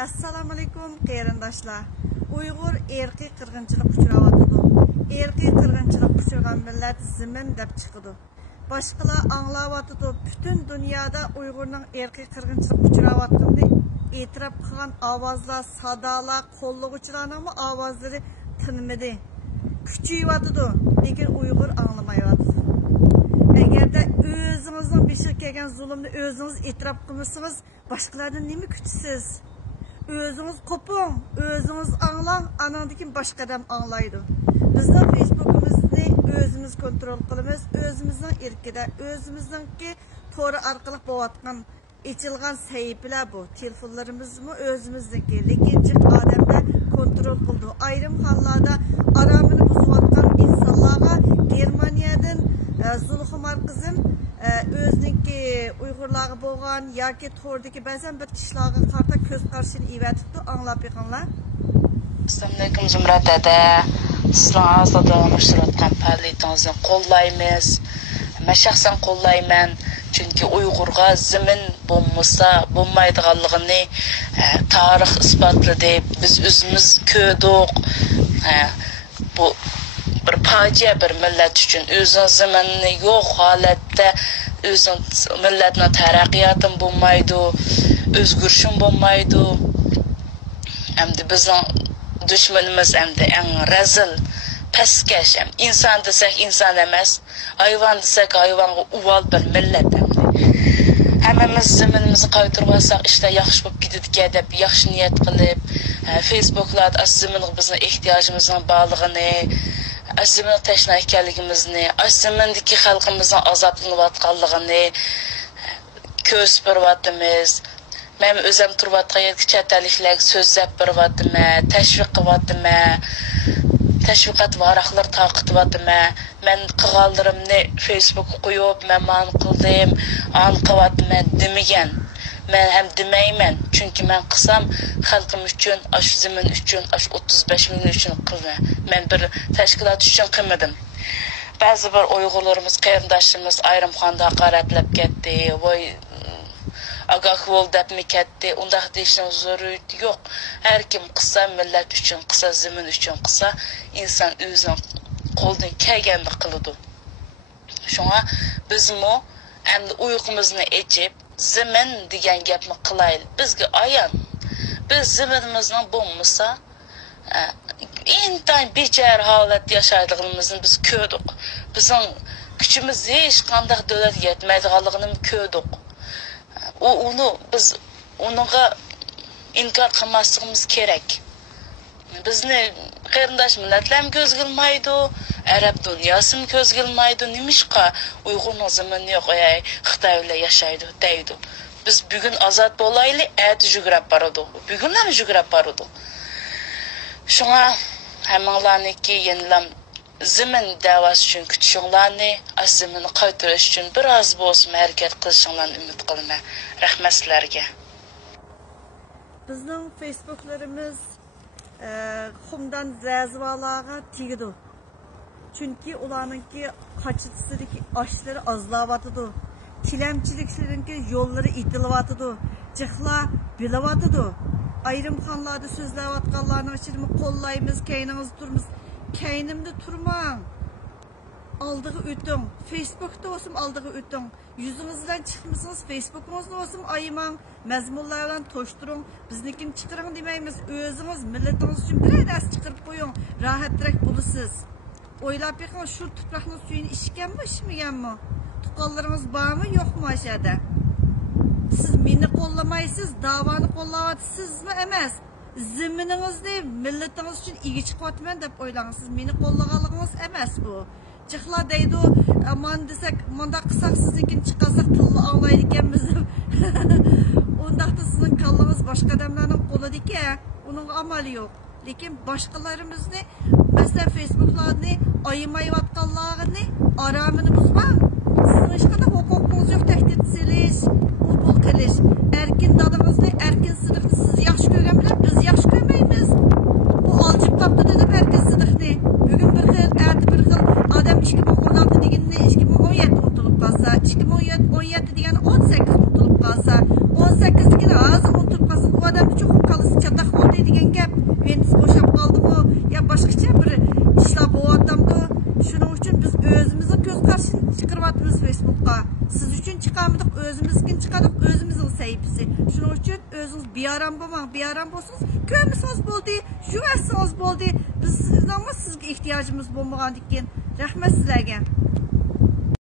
Assalamu alaikum qarindoshlar. Uyg'ur erkiy qirg'inchilik uchrayotdi. Erkiy qirg'inchilik uchragan millat zimin deb chiqdi. Boshqalar anglayotdi. Butun dunyoda Uyg'urning erkiy qirg'inchilik uchrayotganini e'tirof qilgan ovozlar, sadolar, qo'llovchilarning ovozlari tinmadi. Kuchayotdi, lekin Uyg'ur anglamayapti. Agarda o'zingizning beshik kelgan zulmni o'zingiz e'tirof qilmasangiz, boshqalardan nima kutasiz? Özünüz kopun, özünüz anlang, anandakin başqa adam anglaydı. Bizning Facebook'imizni özümüz kontrol qilamiz, özümüzning erkida, özümüzningki to'g'ri orqali bo'layotgan, ochilgan sahifalar bu. Telefonlarimizmi o'zimizniki, lekin jiq odamlar kontrol qildi. Ayrim hollarda aramini buzayotgan insonlarga Germaniyadan Zulxumar qizim özünki Uyg'urlarga bo'lgan yoki to'rdagi ba'zan bir kishilarga qarta ko'z qarashini evatibdi, anglab yiqinglar. Assalomu alaykum Zumrat aka. Sizning hozir davom ettirayotgan faoliyatingizni qo'llaymiz. Men shaxsan qo'llayman, chunki Uyg'urga zimin bo'lmasa, bo'lmaydiganligini tarix isbotladi. Biz o'zimiz ko'rdik. Bu bir fojia bir millat uchun o'zing zaminni yo'q holatda o'zing millatning taraqqiyotin bo'lmaydi, o'zgarishim bo'lmaydi. Endi bizning dushmanimiz endi eng razil, pastkash, inson desak inson emas, hayvon desak hayvonga uval bir millat endi. Hammamiz zaminimizni qaytarib olsak, ishlar yaxshi bo'lib ketadi deb yaxshi niyat qilib, Facebooklarda azimning bizning ehtiyojimizning borlig'ini, azimning tashna ekanligimizni, azimindagi xalqimizning azoblanayotganligini ko'z ko'ryapmiz. Men o'zim turayotgan yerga chet elliklarga so'zlab beryapman, tashviq qilyapman, tashviqot varaqlar taqityapman. Men qilganlarimni Facebookga qo'yib, men ma'lum qildim, an qilyapman demagan. Men ham demayman, chunki men qilsam xalqim uchun, ash zamin uchun, ash 35 million uchun qildim. Men bir tashkilot uchun qilmadim. Ba'zi bir Uyg'urlarimiz, qarindoshlarimiz ayrimxonda haqoratlab ketdi, voy agah bo'l debmi ketdi. Undaq deyishning zaruriyati yo'q. Har kim qilsa millat uchun, qilsa zamin uchun qilsa, inson o'zining qo'ldan kelganini qiladi. Shunga bizmi endi uyqumizni echib zimin degan gapni qilaylik. Bizga ayon. Biz ziminimizning bo'lmasa, intayin bechara holat yashaydiganimizni biz ko'rdik. Bizning kuchimiz hech qanday davlatga yetmaydiganligini ko'rdik. Biz unga inkor qilmasligimiz kerak. Bizni qarindosh millatlar ko'z qilmaydi, arab dunyosi ko'z qilmaydi. Nimishqa Uyg'urning zamini yo'q, Xitoy bilan yashaydi deydi. Biz bugun ozod bo'laylik, erta yugurib boradi. Bugun ham yugurib boradi. Shunga hammalarniki yenilam zamin davası uchun kutishinglarni, azimini qaytarish uchun biroz bo'lsin harakat qilishinglarni umid qilaman. Rahmat sizlarga. Bizning Facebooklarimiz xumdan zazvalarga tegdi. Chunki ularningki qachisidagi oshlari azlayotdi. Tilamchiliklarning yo'llari itilyotdi. Jihlar bilyotdi. Ayrim xonlarda so'zlayotganlarning ichida qo'llaymiz, keyningiz turmiz. Keynimde turmang. Aldığı ötün. Facebook'ta olsun aldığı ötün. Yüzünüzden çıkmışsınız. Facebook'unuzda olsun ayımang. Mezmunlardan toşturun. Biznikini çıkarın demeyimiz. Özünüz, milletiniz için bir ders çıkarıp koyun. Rahat direkt bulursunuz. Oylap bakın şu tuprağın suyunu içken mi, içmeyen mi? Tukallarınız var mı, yok mu aşağıda? Siz beni kollamayısınız, davanı kollavatısınız mı? Emez. Zimminingizde milletiniz için iyi çıkıvatmen deb oylayın. Siz meni qo'llaganligingiz emas bu. Jiqlar deydi, aman desek, manda qilsak sizninkini chiqarsak tilni anglaydi ekanmiz. Undaqda sizning kallangiz boshqa odamlarning qo'lidiki, uning amali yo'q. Lekin boshqalarimizni, masalan Facebooklarni aymayotganlarni aramini buzmang. Sizning hech qanday huquqingiz yo'q tahdid silish, bu qilish. Erkin dadingizni, erkin sidiqni siz yaxshi ko'rgan bilan biz yaxshi ko'rmaymiz. Bu oljib topdi deb erkin sidiqni. Bugun bir xil, erta bir xil odam 2016 deganni 2017 unutulib qolsa, 2017 degani 18 unutulib qolsa, 18 degani hozir unutulib qolsa, bu odam uchun qalisi ishlar bo'lyapti. Shuning uchun biz o'zimizning ko'z qarashini chiqaryapmiz Facebook'ga. Siz uchun chiqamidik, o'zimizga chiqadik, o'zimizning sahifasi. Shuning uchun o'zingiz bearam bo'lmang, bearam bo'lsangiz, ko'rmasangiz bo'ldi, juvarsangiz bo'ldi. Bizning sizga ehtiyojimiz bo'lmagan ekan. Rahmat sizlarga.